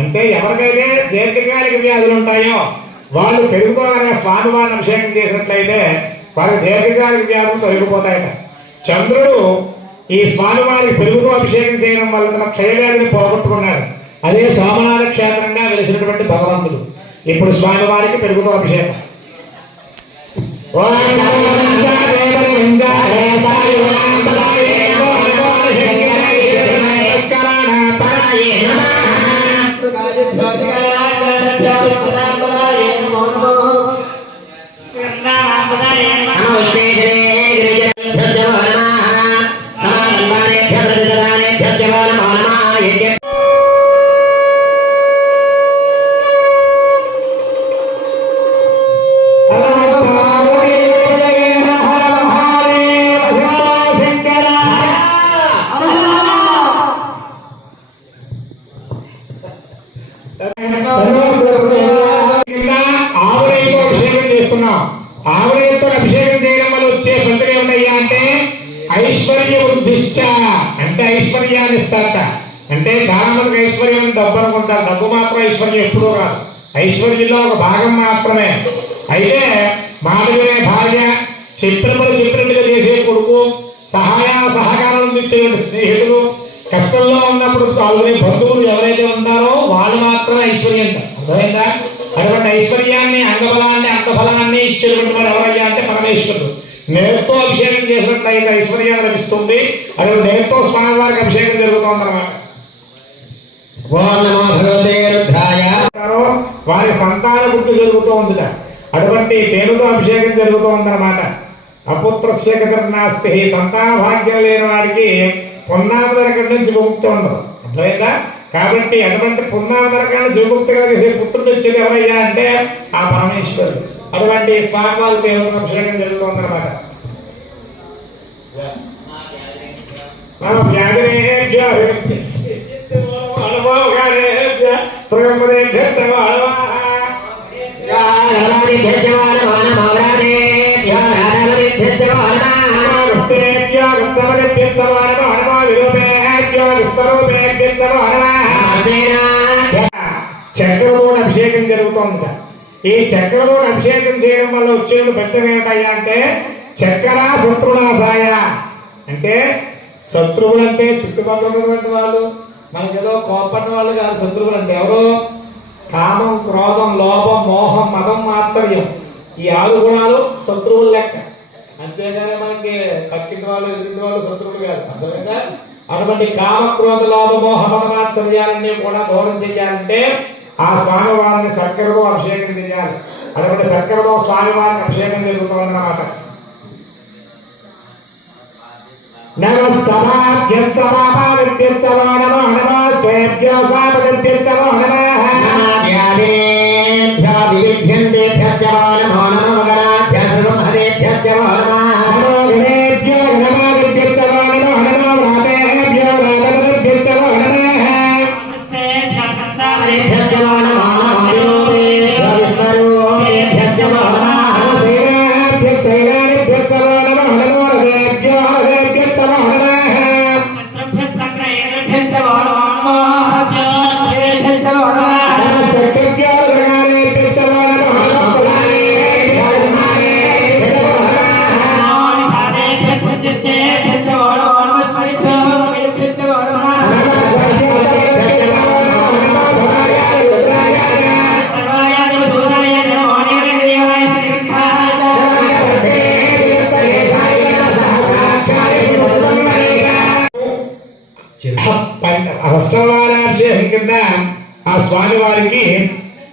అంటే ఎవరికైతే దీర్ఘకాలిక వ్యాధులు ఉంటాయో వాళ్ళు పెరుగుకోగలగా స్వామివారిని అభిషేకం చేసినట్లయితే వారికి దీర్ఘకాలిక వ్యాధులు తొలగిపోతాయట. చంద్రుడు ఈ స్వామివారికి పెరుగుతో అభిషేకం చేయడం వల్ల తన క్షయవ్యాధిని పోగొట్టుకున్నాడు. అదే సోమనాథ క్షేత్రంగా వెలిసినటువంటి భగవంతుడు. ఇప్పుడు స్వామివారికి పెరుగుతో అభిషేకం. ఆవులతో అభిషేకం చేస్తున్నాం. ఆవులతో అభిషేకం చేయడం వల్ల వచ్చే ఫలితం ఏమయ్యా అంటే ఐశ్వర్య వృద్ధిష్ట, అంటే ఐశ్వర్యాన్ని ఇస్తారట. అంటే చాలా మందికి ఐశ్వర్యం డబ్బు అనుకుంటారు. డబ్బు మాత్రం ఐశ్వర్యం ఎప్పుడూ రాదు. ఐశ్వర్యంలో ఒక భాగం మాత్రమే. అయితే మానవులే భార్య, చెప్పినట్టుగా చేసే కొడుకు, సహకారం ఇచ్చే స్నేహితులు, కష్టంలో ఉన్నప్పుడు పాల్గొనే బంధువులు ఎవరైతే ఉంటారో వాళ్ళు మాత్రమే ఐశ్వర్యం. అర్థమైందా? అటువంటి ఐశ్వర్యాన్ని, అంగబలాన్ని, అంగఫలాన్ని ఇచ్చేటువంటి వారు ఎవరయ్యా అంటే పరమేశ్వరుడు. నేరుతో అభిషేకం చేసినట్లయితే ఐశ్వర్యం లభిస్తుంది. అది నేరుతో స్వామివారికి అభిషేకం జరుగుతుందన్నమాట. వారి సంతాన గుర్తు జరుగుతూ ఉందిట. అటువంటి పేరుతో అభిషేకం జరుగుతూ ఉందన్నమాట. అపుత్రస్య గతిర్నాస్తి, సంతాన భాగ్యం లేని వాడికి పున్నామదరకం నుంచి విముక్తి ఉండదు. అర్థమైందా? కాబట్టి అటువంటి పున్నామదరకాన్ని విముక్తిగా చేసే పుత్రుడు వచ్చేది ఎవరయ్యా అంటే ఆ పరమేశ్వరుడు. అటువంటి స్వామివారి పేరుతో అభిషేకం జరుగుతుందన్నమాట. చక్రతోడు అభిషేకం జరుగుతోంది. ఈ చక్రతోడు అభిషేకం చేయడం వల్ల వచ్చే ఫలితం ఏమిటయ్యా అంటే చక్ర శత్రునాశాయ. అంటే శత్రువులు అంటే చుట్టుపక్కల ఉన్నటువంటి వాళ్ళు, మనకేదో కోపడిన వాళ్ళు కాదు. శత్రువులు అంటే ఎవరు? కామం, క్రోధం, లోభం, మోహం, మదం, మాత్సర్యం, ఈ 6 గుణాలు శత్రువులు లెక్క. అంతేగాని మనకి పక్కింటి వాళ్ళు, ఎదుటి వాళ్ళు శత్రువులు కాదు. అర్థమైందా? అటువంటి కామ, క్రోధ, లోభ, మోహ, మద, మాత్సర్యాలన్నీ కూడా దూరం చేయాలంటే ఆ స్వామివారిని చక్కెరతో అభిషేకం చేయాలి. అటువంటి చక్కెరతో స్వామివారికి అభిషేకం జరుగుతుందన్నమాట. నమస్తభాభ్యస్తభాభాభ్యర్చవో నమో నమో స్వేభ్యో స్వాపభ్యర్చవో నమః. అష్టవారాభిషేకం కింద ఆ స్వామి వారికి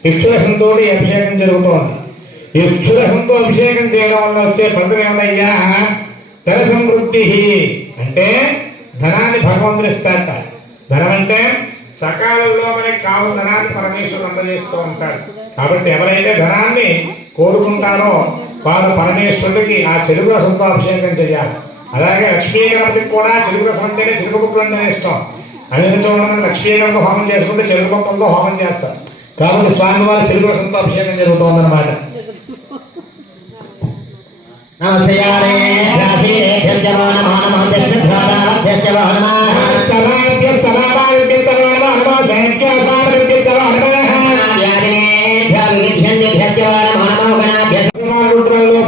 ఇక్షురసంతో అభిషేకం జరుగుతోంది. ఇక్షురసంతో అభిషేకం చేయడం వల్ల వచ్చే ఫలితం ఏమయ్యా, ధన సమృద్ధి అంటే ధనాన్ని భగవంతుడు ఇస్తాడట. ధనం అంటే సకాలంలో మనకి కావాల్సిన ధనాన్ని పరమేశ్వరుడు అందజేస్తూ ఉంటాడు. కాబట్టి ఎవరైతే ధనాన్ని కోరుకుంటారో వారు పరమేశ్వరుడికి ఆ చెరుకు రసంతో అభిషేకం చేయాలి. అలాగే లక్ష్మీ గణపతికి కూడా చెరుకు రసం అంటేనే చెరుకు బుక్కులు అంటే ఇష్టం. అన్ని చూడడం లక్ష్మీ గణపతి హోమం చేసుకుంటే చెరుకు బుక్కలతో హోమం చేస్తారు. కాబట్టి స్వామివారి చెరుకు రసంతో అభిషేకం జరుగుతోందన్నమాట.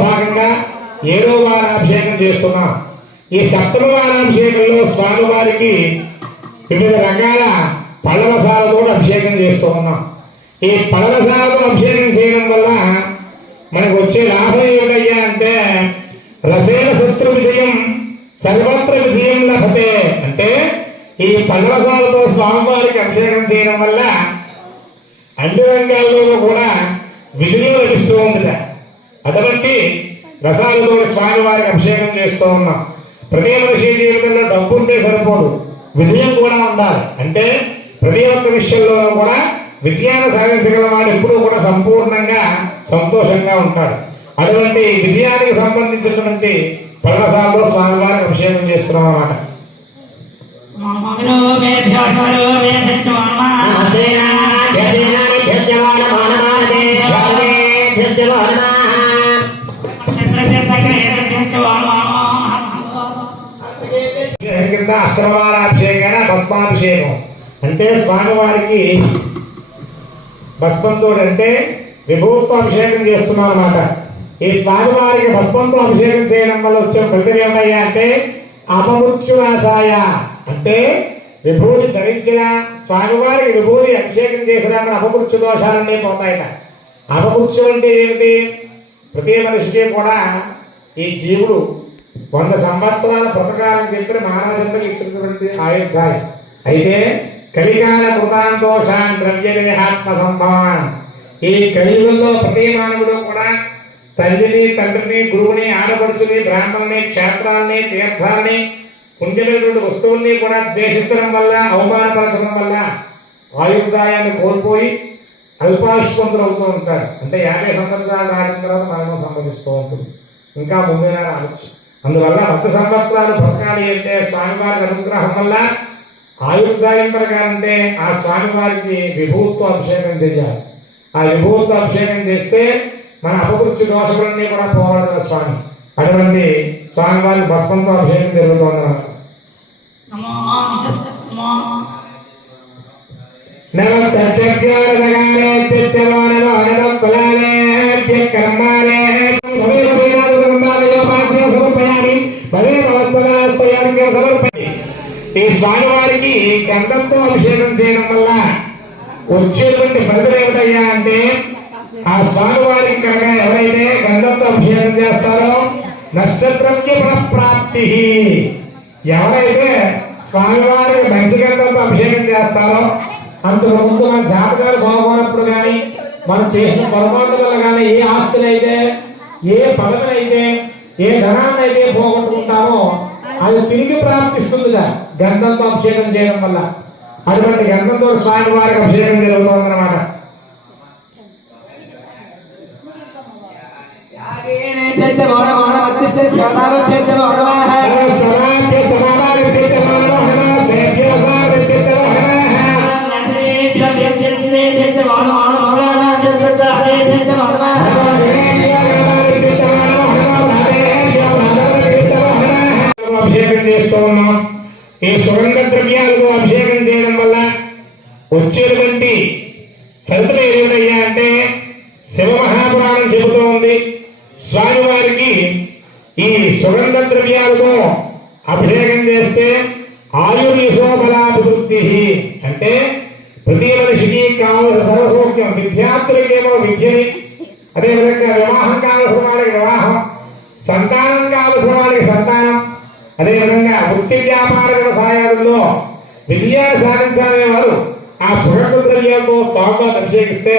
భాగంగా 7వ వారాభిషేకం చేస్తున్నాం. ఈ 7వ వారాభిషేకంలో స్వామివారికి వివిధ రకాల పళ్ళవసాలతో అభిషేకం చేస్తూ ఉన్నాం. ఈ పళ్ళవసాలతో అభిషేకం చేయడం వల్ల మనకు వచ్చే లాభం ఏమిటయ్యా అంటే రసేన శత్రు విజయం సర్వత్ర విజయం లభతే. అంటే ఈ పళ్ళవసాలతో స్వామివారికి అభిషేకం చేయడం వల్ల అన్ని రంగాల్లో కూడా విజయం లభిస్తూ ఉంటుంది. అటువంటి రసాలతో స్వామివారికి అభిషేకం చేస్తూ ఉన్నాం. ప్రతి మనిషి జీవితంలో డబ్బు ఉంటే సరిపోదు, విజయం కూడా ఉండాలి. అంటే ప్రతి ఒక్క విషయంలోనూ కూడా విజయాన్ని సాధించగల వాడు ఎప్పుడూ కూడా సంపూర్ణంగా సంతోషంగా ఉంటాడు. అటువంటి విజయానికి సంబంధించినటువంటి పర్వసాలలో స్వామివారికి అభిషేకం చేస్తున్నాం అన్నమాట. కింద అష్టమవారాభిషేకం భస్మాభిషేకం అంటే స్వామివారికి భస్మంతో అంటే విభూతితో అభిషేకం చేస్తున్నాం అన్నమాట. ఈ స్వామివారికి భస్మంతో అభిషేకం చేయడం వల్ల వచ్చే ఫలితం ఏమయ్యా అంటే అపమృత్యునాశాయ. అంటే విభూతి ధరించిన స్వామివారికి విభూతి అభిషేకం చేసిన అపమృత్యు దోషాలన్నీ పోతాయట. అపమృత్యు అంటే ఏమిటి? ప్రతి మనిషికి కూడా ఈ జీవుడు 100 సంవత్సరాల బ్రతకాలని చెప్పిన మానవ జన్మకి ఇచ్చినటువంటి ఆయుర్దాయం. అయితే కలికాల కృతాంతోషాన్ ద్రవ్యదేహాత్మ సంభవాన్. ఈ కలియుగంలో ప్రతి మానవుడు కూడా తల్లిని, తండ్రిని, గురువుని, ఆడపడుచుని, బ్రాహ్మణుని, క్షేత్రాన్ని, తీర్థాన్ని, పుణ్యమైనటువంటి వస్తువుల్ని కూడా ద్వేషించడం వల్ల, అవమానపరచడం వల్ల ఆయుర్దాయాన్ని కోల్పోయి అల్పాయుష్మంతులు అవుతూ ఉంటాడు. అంటే 50 సంవత్సరాలు దాటిన తర్వాత మరణం సంభవిస్తూ ఉంటుంది. ఇంకా ముందుగా రావచ్చు. అందువల్ల 100 సంవత్సరాలు బ్రతకాలి అంటే స్వామివారి అనుగ్రహం వల్ల ఆయుర్దాయం పెరగాలంటే ఆ స్వామివారికి విభూతితో అభిషేకం చేయాలి. ఆ విభూతితో అభిషేకం చేస్తే మన అపమృత్యు దోషములన్నీ కూడా పోవాలి స్వామి. అటువంటి స్వామివారి భస్మంతో అభిషేకం జరుగుతుంది. ఈ స్వామివారికి గంధంతో అభిషేకం చేయడం వల్ల వచ్చేటువంటి ఫలితం ఏమిటయ్యా అంటే ఆ స్వామివారికి కనుక ఎవరైతే గంధంతో అభిషేకం చేస్తారో నష్టద్రవ్య ప్రాప్తి. ఎవరైతే స్వామివారికి మంచి గంధంతో అభిషేకం చేస్తారో అంతకు ముందు మన జాతకాలు బాగున్నప్పుడు కానీ మనం చేసిన పొరపాటు వల్ల కానీ ఏ ఆస్తులైతే, ఏ పదవులైతే, ఏ ధనాన్ని అయితే పోగొట్టుకుంటామో అది తిరిగి ప్రాప్తిస్తుందిగా గంధంతో అభిషేకం చేయడం వల్ల. అటువంటి గంధంతో స్వామి వారికి అభిషేకం జరుగుతుందన్నమాట. ఈ సుగంధ ద్రవ్యాలతో అభిషేకం చేయడం వల్ల వచ్చేటువంటి ఫలితం ఏమిటయ్యా అంటే శివ మహాపురాణం చెబుతూ ఉంది స్వామివారికి ఈ సుగంధ ద్రవ్యాలతో అభిషేకం చేస్తే ఆయుర్యశోబలాభివృద్ధి అంటే ప్రతి మనిషికి కావలసిన సర్వసౌఖ్యం విద్యార్థులకేమో విద్యని అదేవిధంగా వివాహం కావలసిన వాళ్ళకి వివాహం సంతానం కావలసిన వాళ్ళకి సంతానం అదేవిధంగా వృత్తి వ్యాపార వ్యవసాయాలలో విజయాన్ని సాధించాలనే వారు ఆ సుగంధ ద్రవ్యాలతో స్వామివారిని అభిషేకిస్తే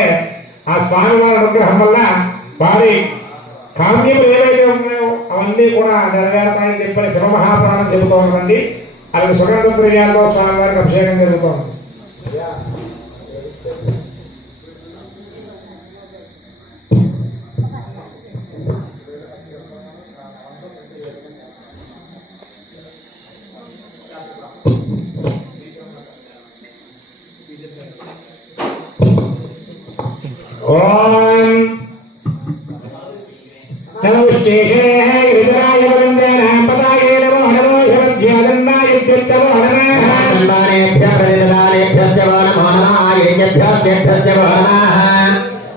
ఆ స్వామివారి అనుగ్రహం వల్ల వారి కామ్యములు ఏవైతే ఉన్నాయో అవన్నీ కూడా నెరవేరతాయని చెప్పని శివ మహాపురాణం చెబుతూ ఉందండి. అవి సుగంధ ద్రవ్యాలతో స్వామివారికి అభిషేకం జరుగుతోంది. ఓం నమో శేషేహ గిరిధరాయ వరందేన పదాయ నమో నమో శరధ్యానందాయ ఇత్యుత్తమో నమః దండానేభ్యః ప్రతిదానేభ్యశ్చ నమో నమః ఆయుర్యేభ్యశ్చ నమో నమః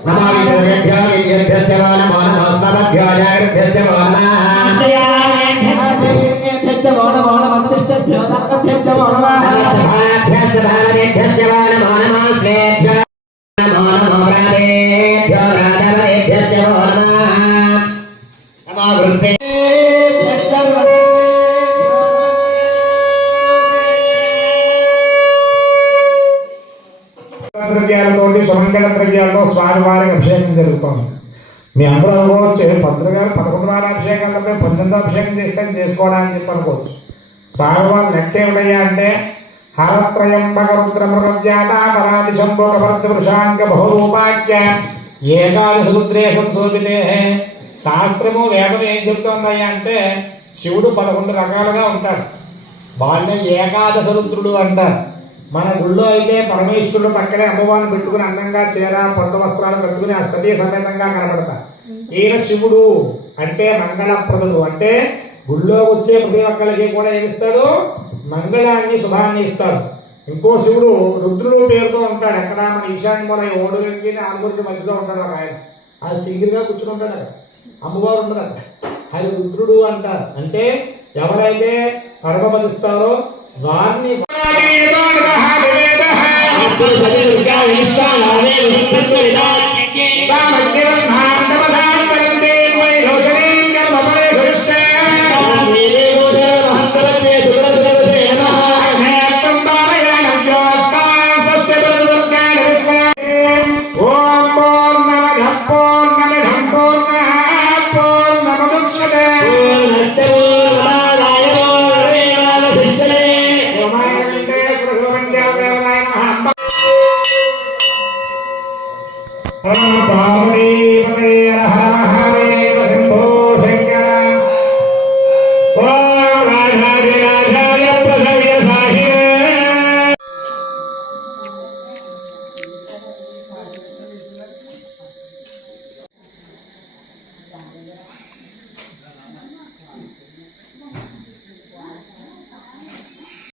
నమో విద్యేభ్యః విద్యేభ్యశ్చ నమో నమః సమభ్యో జాగృభ్యశ్చ నమో నమః ఆశ్రయానేభ్యశ్చ నమో నమః మస్తిష్ఠభ్యో దత్తభ్యశ్చ నమో నమః సభాభ్యశ్చ భావనేభ్యశ్చ నమో నమః స్వేభ్యో నమో నమః ప్రాణేభ్యో రాధవేభ్యశ్చ నమో నమః నమో గురుభ్యశ్చ ద్రవ్యాలతోటి సుమంగళ ద్రవ్యాలతో స్వామివారికి అభిషేకం జరుగుతుంది. మీ అందరూ అనుకోవచ్చు 11 వార అభిషేకాలపై 19 అభిషేకం చేసుకోవడానికి చెప్పి అనుకోవచ్చు. స్వామివారి లెక్క ఏమిటయ్యా అంటే హరత్రయంబక రుద్రమృగవ్యాట పరాది శంభోగభర్త వృషాంగ బహురూపాఖ్య ఏకాదశ రుద్రేశం శోభితే. శాస్త్రము వేదం ఏం చెబుతోందయ్యా అంటే శివుడు 11 రకాలుగా ఉంటాడు. వాళ్ళని ఏకాదశ రుద్రుడు అంటారు. మన గుళ్ళో అయితే పరమేశ్వరుడు పక్కనే అమ్మవారిని పెట్టుకుని అందంగా చీర పట్టు వస్త్రాలు కట్టుకుని ఆ సతీ సమేతంగా కనబడతారు. ఈయన శివుడు అంటే మంగళప్రదుడు. అంటే గుళ్ళో వచ్చే ప్రతి ఒక్కరికి కూడా ఏమిస్తాడు? మంగళాన్ని శుభాన్ని ఇస్తాడు. ఇంకో శివుడు రుద్రుడు పేరుతో ఉంటాడు. ఎక్కడ మన ఈశాన్య మన ఓడుకి ఆరుగురికి మధ్యలో ఉంటాడు ఒక ఆయన. అది సింగిల్గా కూర్చుని అక్కడ అమ్మవారు ఉండదు అక్కడ. అది రుద్రుడు అంటారు. అంటే ఎవరైతే పరమపదిస్తారో వారిని